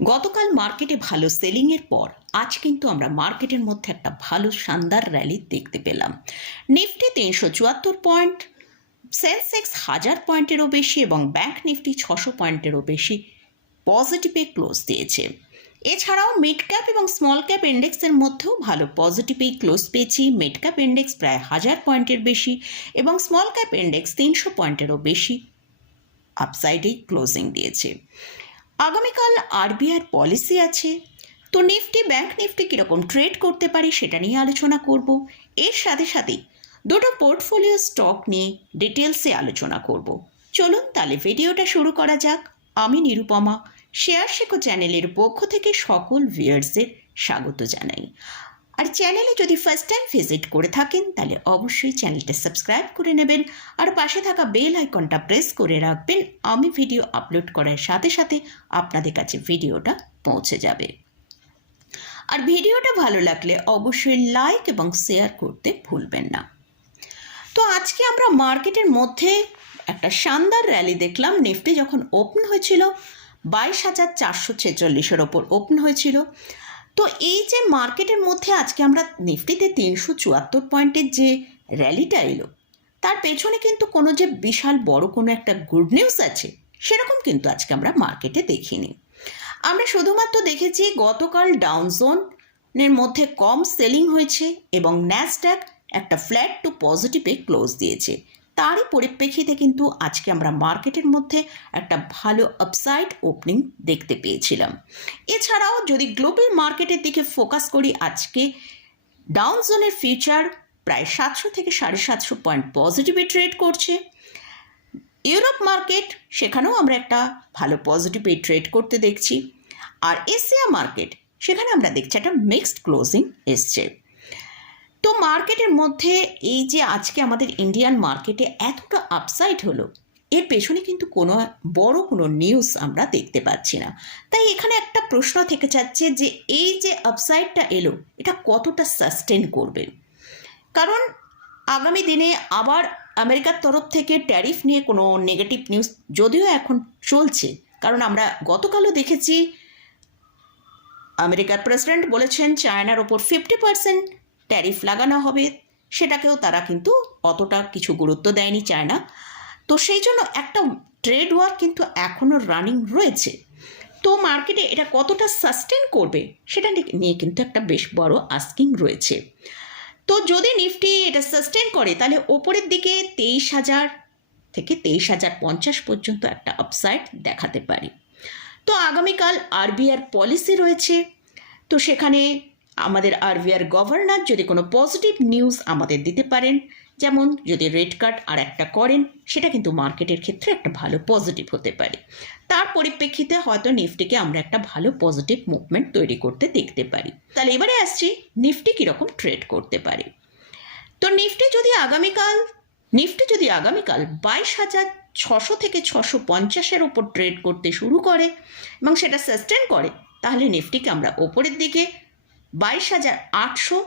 গতকাল মার্কেটে ভালো সেলিংয়ের পর আজ কিন্তু আমরা মার্কেটের মধ্যে একটা ভালো শানদার র্যালি দেখতে পেলাম। নিফটি তিনশো চুয়াত্তর পয়েন্ট সেন্সেক্স হাজার পয়েন্টেরও বেশি এবং ব্যাংক নিফটি ছশো পয়েন্টেরও বেশি পজিটিভে ক্লোজ দিয়েছে। এছাড়াও মিড ক্যাপ এবং স্মল ক্যাপ ইন্ডেক্সের মধ্যেও ভালো পজিটিভেই ক্লোজ পেয়েছি। মিড ক্যাপ ইন্ডেক্স প্রায় হাজার পয়েন্টের বেশি এবং স্মল ক্যাপ ইন্ডেক্স তিনশো পয়েন্টেরও বেশি আপসাইডেই ক্লোজিং দিয়েছে। আগামীকাল আরবিআইয়ের পলিসি আছে। তো নিফটি ব্যাংক নিফটি কীরকম ট্রেড করতে পারি সেটা নিয়ে আলোচনা করব। এর সাথে সাথে দুটো পোর্টফোলিও স্টক নিয়ে ডিটেলসে আলোচনা করব। চলুন তাহলে ভিডিওটা শুরু করা যাক। আমি নিরুপমা শেয়ার শেখো চ্যানেলের পক্ষ থেকে সকল ভিউয়ার্সদের স্বাগত জানাই। আর চ্যানেলে যদি ফার্স্ট টাইম ভিজিট করে থাকেন, তাহলে অবশ্যই চ্যানেলটা সাবস্ক্রাইব করে নেবেন। আর পাশে থাকা বেল আইকনটা প্রেস করে রাখবেন। আমি ভিডিও আপলোড করার সাথে সাথে আপনাদের কাছে ভিডিওটা পৌঁছে যাবে। আর ভিডিওটা ভালো লাগলে অবশ্যই লাইক এবং শেয়ার করতে ভুলবেন না। তো আজকে আমরা মার্কেটের মধ্যে একটা শানদার র্যালি দেখলাম। নিফটি যখন ওপেন হয়েছিল, বাইশ হাজার চারশো ছেচল্লিশের ওপর ওপেন হয়েছিল। তো এই যে মার্কেটের মধ্যে আজকে আমরা নিফটিতে তিনশো চুয়াত্তর পয়েন্টের যে র্যালিটা এলো, তার পেছনে কিন্তু কোনো যে বিশাল বড় কোনো একটা গুড নিউজ আছে, সেরকম কিন্তু আজকে আমরা মার্কেটে দেখিনি। আমরা শুধুমাত্র দেখেছি গতকাল ডাউন জোনের মধ্যে কম সেলিং হয়েছে এবং ন্যাসড্যাক একটা ফ্ল্যাট টু পজিটিভে ক্লোজ দিয়েছে। তারই পরিপ্রেক্ষিতে কিন্তু আজকে আমরা মার্কেটের মধ্যে একটা ভালো আপসাইড ওপেনিং দেখতে পেয়েছিলাম। এছাড়াও যদি গ্লোবাল মার্কেটের দিকে ফোকাস করি, আজকে ডাউন জোনের ফিউচার প্রায় সাতশো থেকে সাড়ে সাতশো পয়েন্ট পজিটিভে ট্রেড করছে। ইউরোপ মার্কেট সেখানেও আমরা একটা ভালো পজিটিভে ট্রেড করতে দেখছি। আর এশিয়া মার্কেট সেখানে আমরা দেখছি একটা মিক্সড ক্লোজিং এসছে। তো মার্কেটের মধ্যে এই যে আজকে আমাদের ইন্ডিয়ান মার্কেটে এতটা আপসাইড হলো, এর পেছনে কিন্তু কোনো বড় কোনো নিউজ আমরা দেখতে পাচ্ছি না। তাই এখানে একটা প্রশ্ন থেকে যাচ্ছে যে এই যে আপসাইডটা এলো, এটা কতটা সাস্টেন করবে? কারণ আগামী দিনে আবার আমেরিকার তরফ থেকে ট্যারিফ নিয়ে কোনো নেগেটিভ নিউজ যদিও এখন চলছে, কারণ আমরা গতকালও দেখেছি, আমেরিকার প্রেসিডেন্ট বলেছেন চায়নার ওপর ফিফটি পার্সেন্ট ট্যারিফ লাগানো হবে। সেটাকেও তারা কিন্তু অতটা কিছু গুরুত্ব দেয়নি চায়না। তো সেই জন্য একটা ট্রেড ওয়ার কিন্তু এখনও রানিং রয়েছে। তো মার্কেটে এটা কতটা সাস্টেন করবে সেটা নিয়ে কিন্তু একটা বেশ বড় আস্কিং রয়েছে। তো যদি নিফটি এটা সাস্টেন করে, তাহলে ওপরের দিকে তেইশ হাজার থেকে তেইশ হাজার পঞ্চাশ পর্যন্ত একটা আপসাইড দেখাতে পারি। তো আগামীকাল আরবিআর পলিসি রয়েছে। তো সেখানে আমাদের আরবিআর গভর্নর যদি কোনো পজিটিভ নিউজ আমাদের দিতে পারেন, যেমন যদি রেড কার্ড আর একটা করেন, সেটা কিন্তু মার্কেটের ক্ষেত্রে একটা ভালো পজিটিভ হতে পারে। তার পরিপ্রেক্ষিতে হয়তো নিফটিকে আমরা একটা ভালো পজিটিভ মুভমেন্ট তৈরি করতে দেখতে পারি। তাহলে এবারে আসছি নিফটি কীরকম ট্রেড করতে পারে। তো নিফটি যদি আগামীকাল, নিফটি যদি আগামীকাল বাইশ হাজার ছশো থেকে ছশো পঞ্চাশের ওপর ট্রেড করতে শুরু করে এবং সেটা সাস্টেন করে, তাহলে নিফটিকে আমরা ওপরের দিকে বাইশ হাজার আটশো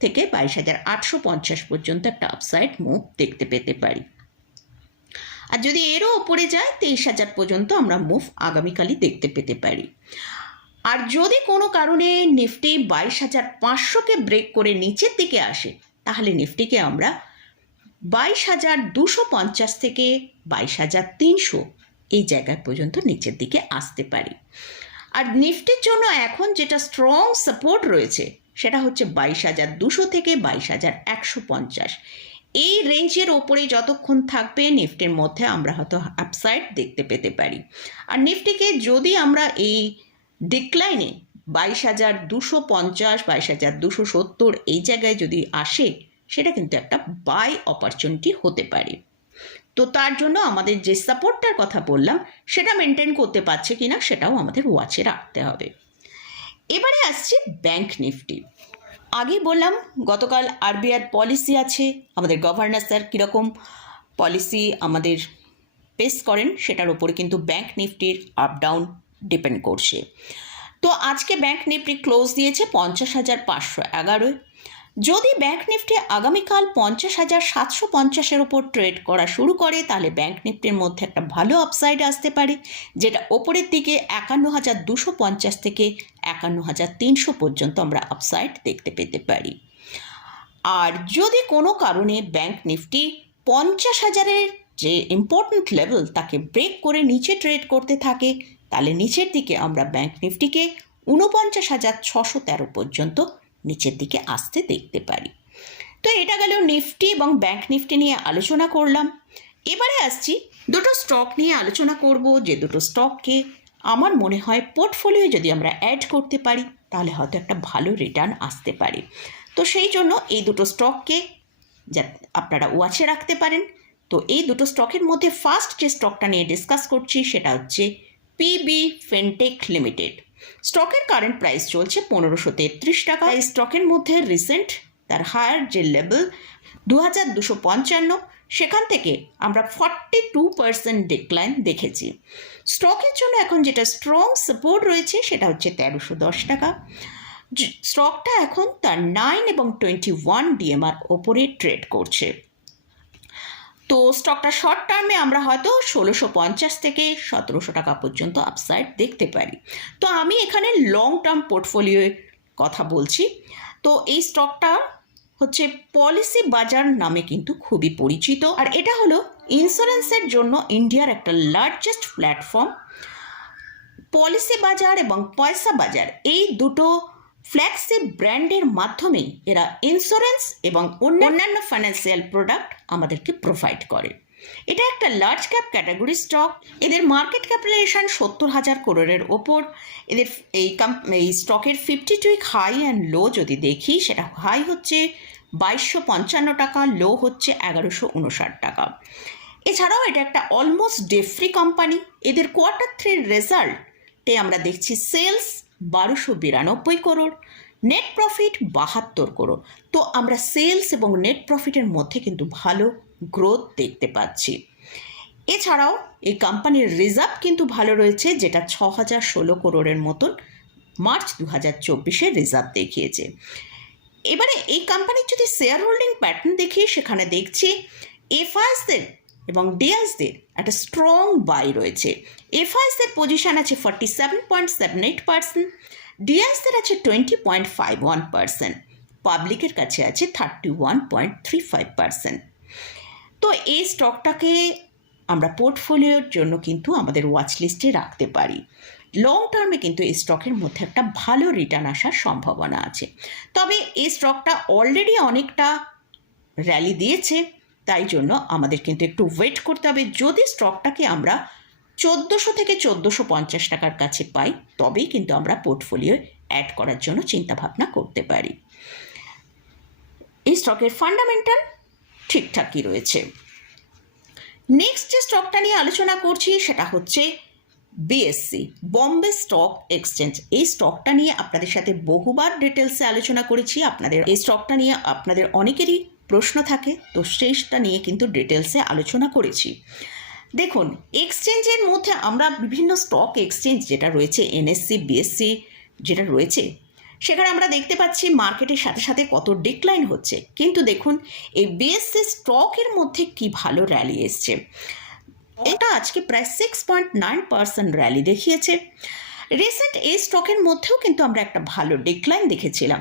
থেকে বাইশ হাজার আটশো পঞ্চাশ পর্যন্ত একটা আপসাইড মুভ দেখতে পেতে পারি। আর যদি এরও ওপরে যায়, তেইশ হাজার পর্যন্ত আমরা মুভ আগামীকালই দেখতে পেতে পারি। আর যদি কোনো কারণে নিফটি বাইশ হাজার পাঁচশোকে ব্রেক করে নিচের দিকে আসে, তাহলে নিফটিকে আমরা বাইশ হাজার দুশো পঞ্চাশ থেকে বাইশ হাজার তিনশো এই জায়গায় পর্যন্ত নিচের দিকে আসতে পারি। আর নিফটির জন্য এখন যেটা স্ট্রং সাপোর্ট রয়েছে, সেটা হচ্ছে বাইশ হাজার দুশো থেকে বাইশ হাজার একশো পঞ্চাশ। এই রেঞ্জের ওপরে যতক্ষণ থাকবে নিফটির মধ্যে আমরা হয়তো আপসাইড দেখতে পেতে পারি। আর নিফটিকে যদি আমরা এই ডিক্লাইনে বাইশ হাজার দুশো পঞ্চাশ, বাইশ হাজার দুশো সত্তর এই জায়গায় যদি আসে, সেটা কিন্তু একটা বাই অপরচুনিটি হতে পারে। তো তার জন্য আমাদের যে সাপোর্টটার কথা বললাম, সেটা মেনটেন করতে পারছে কিনা সেটাও আমাদের ওয়াচে রাখতে হবে। এবারে আসছে ব্যাংক নিফটি আগেই বললাম, গতকাল আরবিআর পলিসি আছে, আমাদের গভর্নর স্যার কীরকম পলিসি আমাদের পেশ করেন, সেটার উপরে কিন্তু ব্যাংক নিফটির আপ ডাউন ডিপেন্ড করছে। তো আজকে ব্যাংক নিফটি ক্লোজ দিয়েছে পঞ্চাশ হাজার পাঁচশো এগারোয়। যদি ব্যাংক নিফটি আগামীকাল পঞ্চাশ হাজার সাতশো পঞ্চাশের ওপর ট্রেড করা শুরু করে, তাহলে ব্যাংক নিফটির মধ্যে একটা ভালো আপসাইড আসতে পারে, যেটা ওপরের দিকে একান্ন হাজার দুশো পঞ্চাশ থেকে একান্ন হাজার তিনশো পর্যন্ত আমরা আপসাইড দেখতে পেতে পারি। আর যদি কোনো কারণে ব্যাংক নিফটি পঞ্চাশ হাজারের যে ইম্পর্ট্যান্ট লেভেল তাকে ব্রেক করে নিচে ট্রেড করতে থাকে, তাহলে নিচের দিকে আমরা ব্যাংক নিফটিকে উনপঞ্চাশ হাজার ছশো তেরো পর্যন্ত নিচের দিকে আসতে দেখতে পারি। তো এটা গেল নিফটি এবং ব্যাংক নিফটি নিয়ে আলোচনা করলাম। এবারে আসছি দুটো স্টক নিয়ে আলোচনা করব। যে দুটো স্টককে আমার মনে হয় পোর্টফোলিও যদি আমরা অ্যাড করতে পারি, তাহলে হয়তো একটা ভালো রিটার্ন আসতে পারে। তো সেই জন্য এই দুটো স্টককে যা আপনারা ওয়াচে রাখতে পারেন। তো এই দুটো স্টকের মধ্যে ফার্স্ট যে স্টকটা নিয়ে ডিসকাস করছি, সেটা হচ্ছে পিবি ফিনটেক লিমিটেড। স্টকের কারেন্ট প্রাইস চলছে পনেরোশো তেত্রিশ টাকা। এই স্টকের মধ্যে রিসেন্ট তার হায়ার যে লেভেল দু হাজার দুশো পঞ্চান্ন, সেখান থেকে আমরা ফর্টি টু পার্সেন্ট ডিক্লাইন দেখেছি। স্টকের জন্য এখন যেটা স্ট্রং সাপোর্ট রয়েছে সেটা হচ্ছে তেরোশো দশ টাকা। স্টকটা এখন তার নাইন এবং টোয়েন্টি ওয়ান ডিএমআর ওপরে ট্রেড করছে। তো স্টকটা শর্ট টার্মে আমরা হয়তো ষোলোশো পঞ্চাশ থেকে সতেরোশো টাকা পর্যন্ত আপসাইড দেখতে পারি। তো আমি এখানে লং টার্ম পোর্টফোলিওর কথা বলছি। তো এই স্টকটা হচ্ছে পলিসি বাজার নামে কিন্তু খুবই পরিচিত। আর এটা হলো ইন্স্যুরেন্সের জন্য ইন্ডিয়ার একটা লার্জেস্ট প্ল্যাটফর্ম পলিসি বাজার এবং পয়সা বাজার, এই দুটো ফ্ল্যাগশিপ ব্র্যান্ডের মাধ্যমেই এরা ইন্স্যুরেন্স এবং অন্যান্য ফাইন্যান্সিয়াল প্রোডাক্ট আমাদেরকে প্রোভাইড করে। এটা একটা লার্জ ক্যাপ ক্যাটাগরি স্টক এদের মার্কেট ক্যাপিটালাইজেশন সত্তর হাজার করোড়ের ওপর। এদের এই এই স্টকের fifty two week high and low যদি দেখি, সেটা হাই হচ্ছে বাইশশো পঞ্চান্ন টাকা লো হচ্ছে এগারোশো উনষাট টাকা। এছাড়াও এটা একটা অলমোস্ট ডেফ্রি কোম্পানি এদের কোয়ার্টার থ্রির রেজাল্টে আমরা দেখছি সেলস বারোশো বিরানব্বই করোড় নেট প্রফিট বাহাত্তর করোড়। তো আমরা সেলস এবং নেট প্রফিটের মধ্যে কিন্তু ভালো গ্রোথ দেখতে পাচ্ছি। এছাড়াও এই কোম্পানির রিজার্ভ কিন্তু ভালো রয়েছে, যেটা ছ হাজার ষোলো করোড়ের মতন মার্চ দু হাজার চব্বিশে রিজার্ভ দেখিয়েছে। এবারে এই কোম্পানির যদি শেয়ার হোল্ডিং প্যাটার্ন দেখি, সেখানে দেখছি এফআইএসদের এবং ডিএসদের একটা স্ট্রং বাই রয়েছে। এফআইএসদের পজিশন আছে forty seven point seven eight percent ডিআইসদের আছে twenty point five one percent পাবলিকের কাছে আছে thirty one point three five percent তো এই স্টকটাকে আমরা পোর্টফোলিওর জন্য কিন্তু আমাদের ওয়াচ লিস্টে রাখতে পারি। লং টার্মে কিন্তু এই স্টকের মধ্যে একটা ভালো রিটার্ন আসার সম্ভাবনা আছে। তবে এই স্টকটা অলরেডি অনেকটা র্যালি দিয়েছে। তাই জন্য আমাদের কিন্তু একটু ওয়েট করতে হবে। যদি স্টকটাকে আমরা চোদ্দোশো থেকে চোদ্দোশো পঞ্চাশ টাকার কাছে পাই, তবেই কিন্তু আমরা পোর্টফোলিও অ্যাড করার জন্য চিন্তাভাবনা করতে পারি। এই স্টকের ফান্ডামেন্টাল ঠিকঠাকই রয়েছে। নেক্সট যে স্টকটা নিয়ে আলোচনা করছি, সেটা হচ্ছে বিএসসি বম্বে স্টক এক্সচেঞ্জ এই স্টকটা নিয়ে আপনাদের সাথে বহুবার ডিটেলসে আলোচনা করেছি। আপনাদের, এই স্টকটা নিয়ে আপনাদের অনেকেরই প্রশ্ন থাকে, তো সেইটা নিয়ে কিন্তু ডিটেলসে আলোচনা করেছি। দেখুন, এক্সচেঞ্জের মধ্যে আমরা বিভিন্ন স্টক এক্সচেঞ্জ যেটা রয়েছে এনএসসি বিএসসি যেটা রয়েছে, সেখানে আমরা দেখতে পাচ্ছি মার্কেটের সাথে সাথে কত ডিক্লাইন হচ্ছে। কিন্তু দেখুন, এই বিএসসি স্টকের মধ্যে কি ভালো র্যালি এসছে। এটা আজকে প্রায় six point nine percent rally দেখিয়েছে। রিসেন্ট এই স্টকের মধ্যেও কিন্তু আমরা একটা ভালো ডিক্লাইন দেখেছিলাম।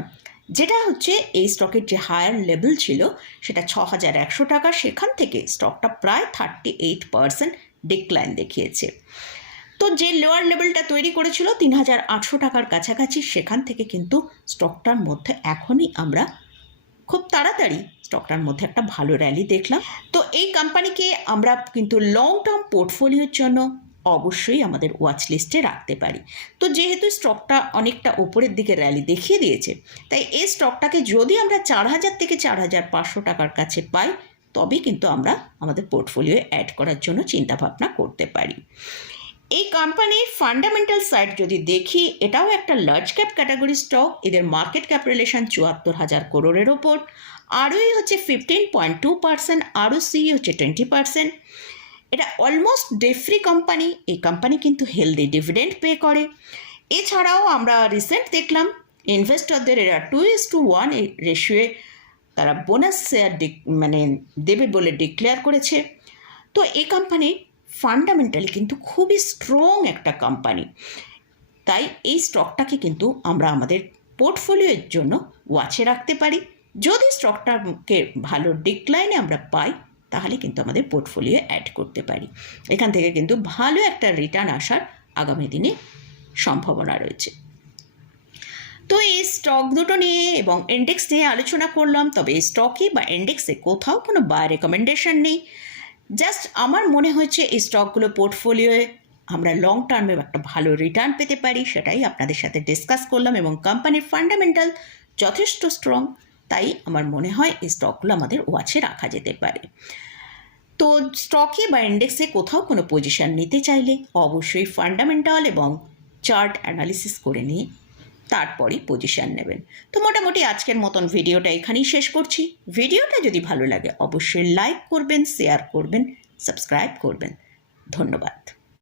যেটা হচ্ছে এই স্টকের যে হায়ার লেভেল ছিল, সেটা ছ হাজার একশো টাকা, সেখান থেকে স্টকটা প্রায় থার্টি এইট পার্সেন্ট ডিক্লাইন দেখিয়েছে। তো যে লোয়ার লেভেলটা তৈরি করেছিল তিন হাজার আটশো টাকার কাছাকাছি, সেখান থেকে কিন্তু স্টকটার মধ্যে এখনই আমরা খুব তাড়াতাড়ি স্টকটার মধ্যে একটা ভালো র্যালি দেখলাম। তো এই কোম্পানিকে আমরা কিন্তু লং টার্ম পোর্টফোলিওর জন্য অবশ্যই আমাদের ওয়াচ লিস্টে রাখতে পারি। তো যেহেতু স্টকটা অনেকটা ওপরের দিকে র্যালি দেখিয়ে দিয়েছে, তাই এই স্টকটাকে যদি আমরা চার হাজার থেকে চার হাজার পাঁচশো টাকার কাছে পাই তবে কিন্তু আমরা আমাদের পোর্টফোলিও অ্যাড করার জন্য চিন্তাভাবনা করতে পারি। এই কোম্পানির ফান্ডামেন্টাল সাইড যদি দেখি, এটাও একটা লার্জ ক্যাপ ক্যাটাগরি স্টক এদের মার্কেট ক্যাপিটালেশন চুয়াত্তর হাজার করোড়ের ওপর। আরওই হচ্ছে fifteen point two percent R O C হচ্ছে টোয়েন্টি পার্সেন্ট এটা অলমোস্ট ডেফ্রি কোম্পানি এই কোম্পানি কিন্তু হেলদি ডিভিডেন্ড পে করে। এছাড়াও আমরা রিসেন্ট দেখলাম ইনভেস্টরদের এরা টু ইস টু ওয়ান রেশিওয়ে তারা বোনাস শেয়ার মানে দেবে বলে ডিক্লেয়ার করেছে। তো এই কোম্পানি ফান্ডামেন্টালি কিন্তু খুবই স্ট্রং একটা কোম্পানি তাই এই স্টকটাকে কিন্তু আমরা আমাদের পোর্টফোলিওর জন্য ওয়াচে রাখতে পারি। যদি স্টকটাকে ভালো ডিক্লাইনে আমরা পাই তাহলে কিন্তু আমাদের পোর্টফোলিও অ্যাড করতে পারি। এখান থেকে কিন্তু ভালো একটা রিটার্ন আসার আগামী দিনে সম্ভাবনা রয়েছে। তো এই স্টক দুটো নিয়ে এবং ইন্ডেক্স নিয়ে আলোচনা করলাম, তবে এই স্টকে বা ইন্ডেক্সে কোথাও কোনো বাই রেকমেন্ডেশন নেই। জাস্ট আমার মনে হয়েছে এই স্টকগুলো পোর্টফোলিওয়ে আমরা লং টার্মে একটা ভালো রিটার্ন পেতে পারি, সেটাই আপনাদের সাথে ডিসকাস করলাম এবং কোম্পানির ফান্ডামেন্টাল যথেষ্ট স্ট্রং তাই আমার মনে হয় এই স্টকগুলো আমাদের ওয়াচে রাখা যেতে পারে। তো স্টকে বা ইন্ডেক্সে কোথাও কোনো পজিশন নিতে চাইলে অবশ্যই ফান্ডামেন্টাল এবং চার্ট অ্যানালিসিস করে নিয়ে তারপরেই পজিশন নেবেন। তো মোটামুটি আজকের মতন ভিডিওটা এখানেই শেষ করছি। ভিডিওটা যদি ভালো লাগে অবশ্যই লাইক করবেন শেয়ার করবেন সাবস্ক্রাইব করবেন। ধন্যবাদ।